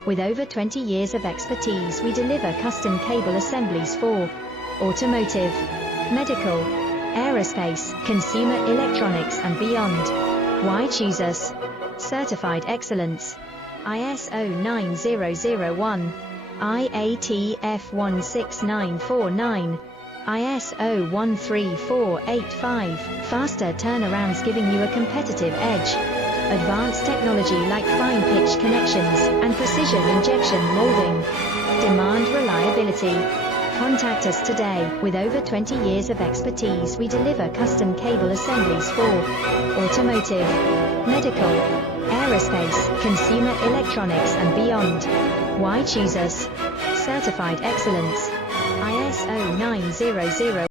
With over 20 years of expertise, we deliver custom cable assemblies for automotive, medical, aerospace, consumer electronics and beyond. Why choose us? Certified excellence. ISO 9001, IATF 16949, ISO 13485. Faster turnarounds giving you a competitive edge. Advanced technology like fine pitch connections and precision injection molding. Demand reliability. Contact us today. With over 20 years of expertise, we deliver custom cable assemblies for automotive, medical, aerospace, consumer electronics and beyond. Why choose us? Certified excellence. ISO 9001.